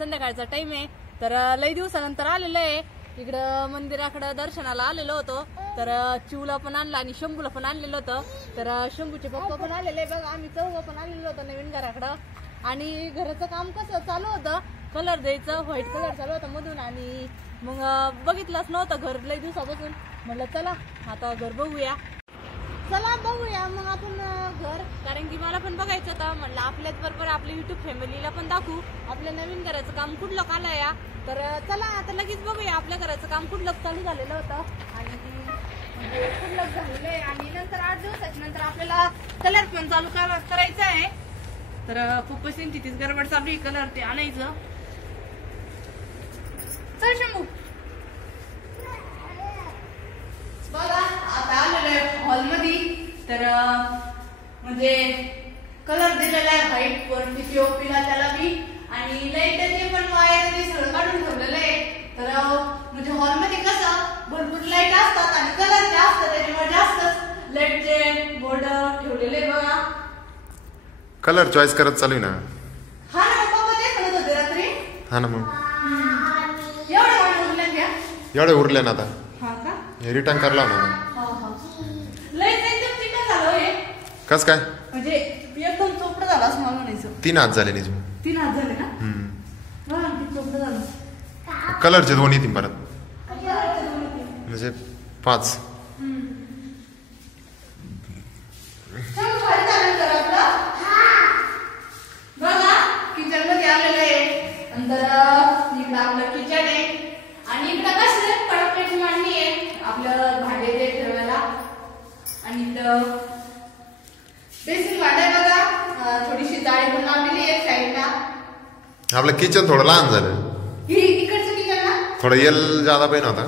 संध्याकाळचा टाइम आहे तर लई दिवसानंतर आलेलो आहे इकडं मंदिराकडे दर्शनाला आलेलो होतो तर चिवला पण आणला आणि शंभूला पण आणलेलं होतं तर शंभूचे पप्पा पण आलेले बघा आम्ही चौघं पण आलेलो होतो नवीन घराकडं आणि घराचं काम कसं चालू होतं कलर द्यायचं व्हाईट कलर चालू होता मधून आणि मग बघितलंच नव्हतं घर लई दिवसापासून म्हटलं चला आता घर बघूया चला बघूया मग आपण घर कारण की मला पण बघायचं होतं म्हटलं आपल्याच बरोबर आपल्या युट्यूब फॅमिलीला पण दाखवू आपल्या नवीन घराचं काम कुठलं आलं या तर चला आता लगेच बघूया आपल्या घराचं काम कुठलं चालू झालेलं होतं आणि कुठलं झालेलं आहे आणि नंतर 8 दिवसाच्या नंतर आपल्याला कलर पण चालू करायचं आहे तर पप्पाची तीच गडबड चालू आहे कलर ते आणायचं चल शंभू बघा आता आलेलो आहे हॉल मध्ये तर म्हणजे कलर दिलेला आहे व्हाईट वरती पीओपीला त्याला बी आणि लाईटचे पण वायर ते सगळं काढून ठेवलेलं आहे तर म्हणजे हॉल मध्ये कसं भरपूर लाईट असतात आणि कलरचे असतात त्याच्यामुळे जास्तच लाईटचे बोर्ड ठेवलेले बघा कलर चॉईस करत चालू आहे ना हा ना पप्पा ते म्हणत होते रात्री हा ना मग एवढे उरले ना आता हा का रिटर्न करला ना कस काय म्हणजे एकदम चोपडं झालं असं मला म्हणायचं 3 हात झाले निजू 3 हात झाले ना चोपडं झालं कलरचे 2 येतील परत म्हणजे 5 बघा किचन मध्ये आलेलं आहे नंतर इकडं आपलं किचन आहे आणि इकडं कसं कडकची मांडणी आहे आपलं भांडे ते ठेवायला आणि इथं बेसिन भांडे बघा थोडीशी जाळी पण लावलेली आहे साईडला आपलं किचन थोडं लहान झालं इकडचं किचन ना थोडं एल ज्यादा पाहिजे होता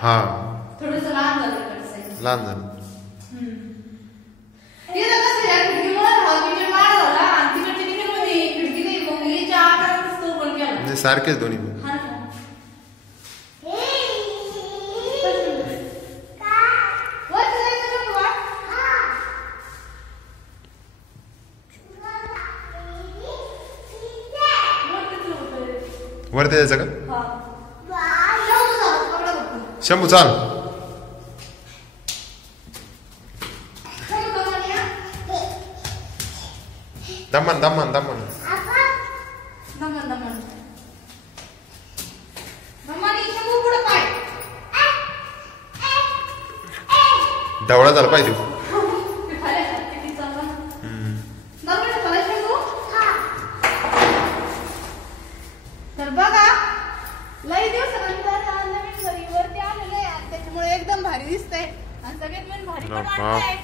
हा थोडस लहान झालं लहान झालं सारखेच दोन्ही वरती जायचं का शंभू चाल दमन दमन दमन ढवळा झाला पाहिजे तर बघा लई दिवसानंतर नवीन घरी वरती आलेलं आहे त्याच्यामुळे एकदम भारी दिसतंय आणि सगळ्यात मेन भारी पण वाटतंय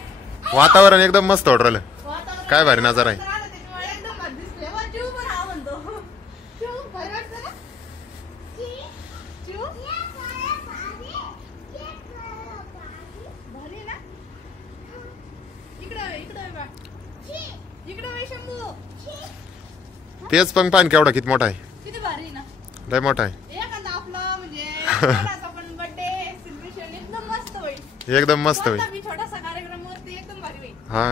वातावरण एकदम मस्त वाटू राहिलं काय भारी नजारा आहे त्याच्यामुळे एकदम भारी दिसतंय वा जीव पण हा म्हणतो जीव भारी वाटतं ना जीव भारी ना इकडं शंभू तेच पण पान केवढा किती मोठा आहे किती भारी ना लय मोठा आहे एखादा आपला म्हणजे पण बर्थडे सेलिब्रेशन एकदम मस्त होईल एकदम मस्त होईल छोटासा कार्यक्रम वरती एकदम भारी होईल हा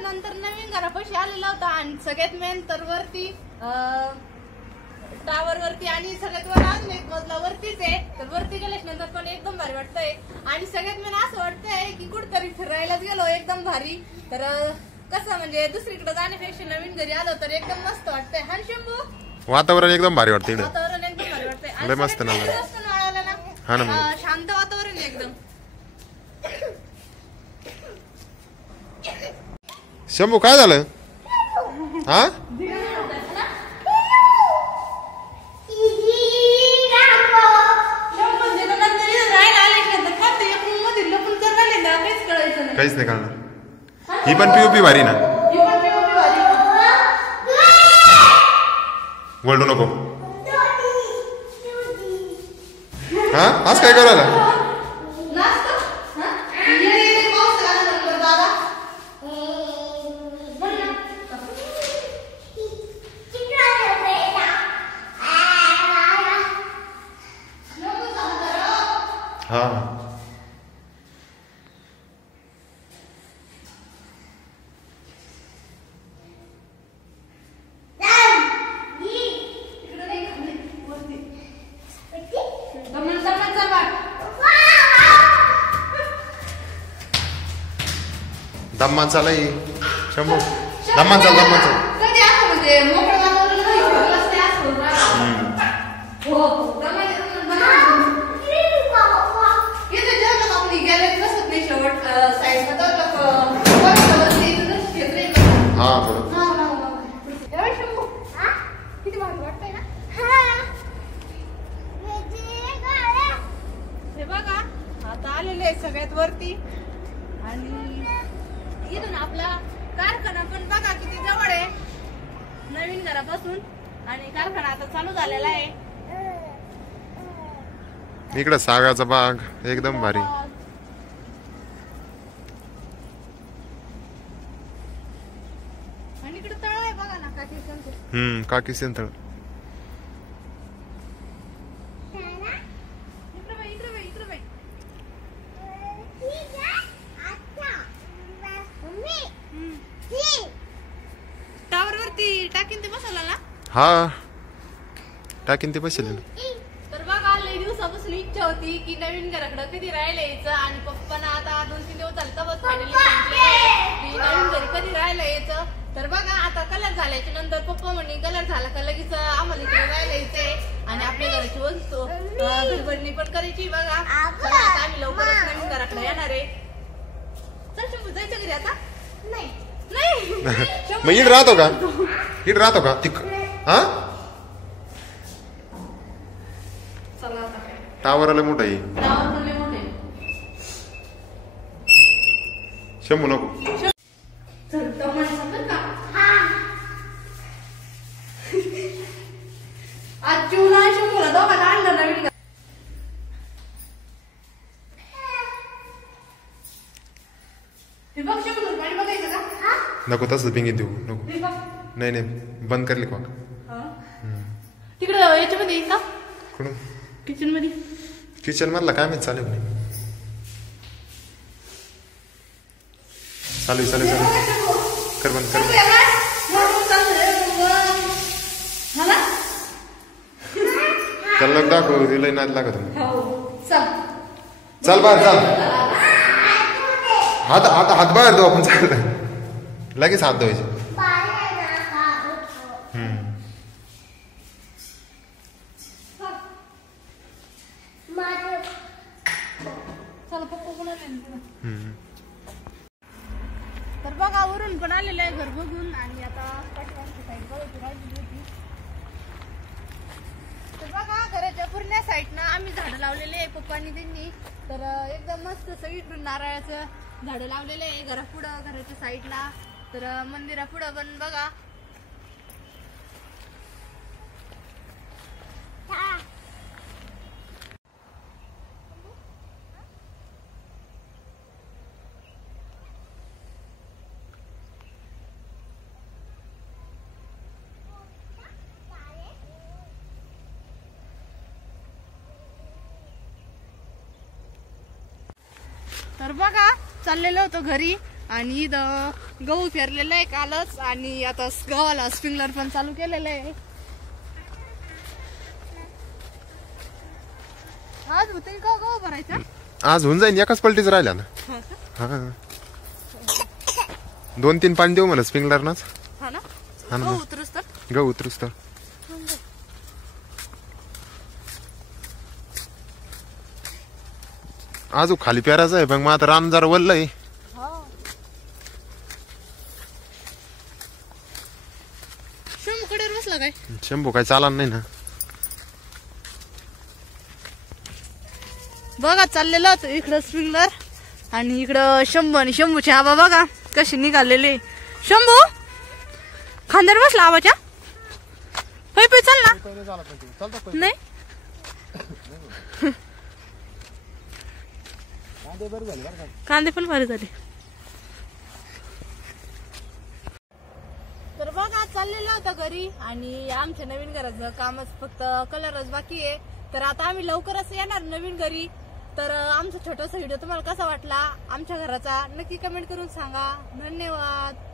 नंतर नवीन घरापाशी आलेला होता आणि सगळ्यात मेन तर वरती टावर वरती आणि सगळ्यात वर अजून एक मजला वरतीच आहे तर वरती गेल्याच्या नंतर पण एकदम भारी वाटतंय आणि सगळ्यात मेन असं वाटतंय की कुठतरी फिरायलाच गेलो एकदम भारी तर कसं म्हणजे दुसरीकडे जाण्यापेक्षा नवीन घरी आलो तर एकदम मस्त वाटतंय हा शंभू वातावरण एकदम भारी वाटतं वातावरण एकदम भारी वाटतंय मस्त ना हा ना शांत वातावरण एकदम शंभू काय झालं हा काहीच नाही कळणार ही पण पीओपी भारी ना वळू नको हा आज काय करायला हा दम्मान चालय शंभू दम्मान चाल कधी असं म्हणजे मोकळं वातावरण नाही, खेळलंच नाही असं होतं राव. हो, दमाने इथं जेवलं का आपली गॅलरी बसत नाही शेवट साईडला तर वरती इथं जसं क्षेत्र आहे बघा. हा थोडं एवढं शंभू किती भारी वाटतंय ना. हे बघा आता आलेले आहे सगळ्यात वरती आणि इथून आपला कारखाना पण बघा किती जवळ आहे नवीन घरापासून आणि कारखाना आता चालू झालेला आहे. इकडे सागाचा बाग एकदम भारी. आणि इकडे तळ आहे बघा ना काकी काकी सेंथळ इकडे बाई टावर वरती टाकीन ते बसवला ना. हा टाकीन ते बसेल तर बघा लई दिवसापासून इच्छा होती की नवीन घराकडे कधी राहायला यायचं आणि पप्पांना आता 2-3 दिवस झाले तबच फायनली की नवीन घरी कधी राहायला यायचं. तर बघा आता कलर झाल्याच्या नंतर पप्पा म्हणे कलर झाला का लगेच आम्हाला इकडे राहायला यायचंय आणि आपल्या घराची वस्तू घरभरणी पण करायची. बघा तर आता आम्ही लवकरच नवीन घराकडे येणार आहे. चल शंभू जायचं घरी आता. नाही मग इकडे राहतो का इकडे राहतो का तिक हा चला आता टावर आलं मोठं आहे टावर पण लई मोठे. शंभू नको चल दमाने सांगत का आज चिवला शंभूला दोघांना आणलं नवीन घर. हे बघ शंभू पाणी बघायचं का. नको तसं पिंगीत देऊ नको हे बघ नाही बंद करली का तिकडे याच्यामध्ये येईल का कुठून किचन मध्ये. किचन मधला काय माहित चालेल नाही चालू कर बंद त्याला दाखव तिला नाद लागत चल बाहेर चाल हात बाहेर देऊ आपण चालत लगेच हात धुवायचे. तर बघा वरून पण आलेलं आहे घर बघून आणि आता साईड बघायची राहिलेली होती. तर बघा घराच्या पूर्ण साईडनं आम्ही झाडं लावलेले आहे पप्पांनी त्यांनी. तर एकदम मस्त सगळीकडून नारळाचं झाडं लावलेले आहे घरापुढं घराच्या साईडला. तर मंदिरापुढं पण बघा तर बघा चाललेलं होतं घरी आणि इथं गहू पेरलेलं आहे कालच आणि आता गव्हाला स्प्रिंकलर पण चालू केलेलं आहे. आज होते का गहू भरायचा. आज होऊन जाईन एकाच पलटीच राहिला ना. हा 2-3 पाणी देऊ मला स्प्रिंकलरनाच. हा ना हा ना गहू उतरूस तर आजू खाली पेरायचं आहे पण मग आता रान जरा वल्लय. शंभूकडे बसला काय शंभू काय चालणार नाही ना. बघा चाललेलं होतं इकडं स्प्रिंकलर आणि इकडं शंभू आणि शंभूचे आबा बघा कशी निघालेले. शंभू खांद्यावर बसला आबाच्या पै पै चल ना. नाही कांदे पण भारी झाले. तर बघा चाललेलं होतं घरी आणि आमच्या नवीन घराचं कामच फक्त कलरच बाकी आहे. तर आता आम्ही लवकरच येणार नवीन घरी. तर आमचा छोटासा व्हिडिओ तुम्हाला कसा वाटला आमच्या घराचा नक्की कमेंट करून सांगा. धन्यवाद.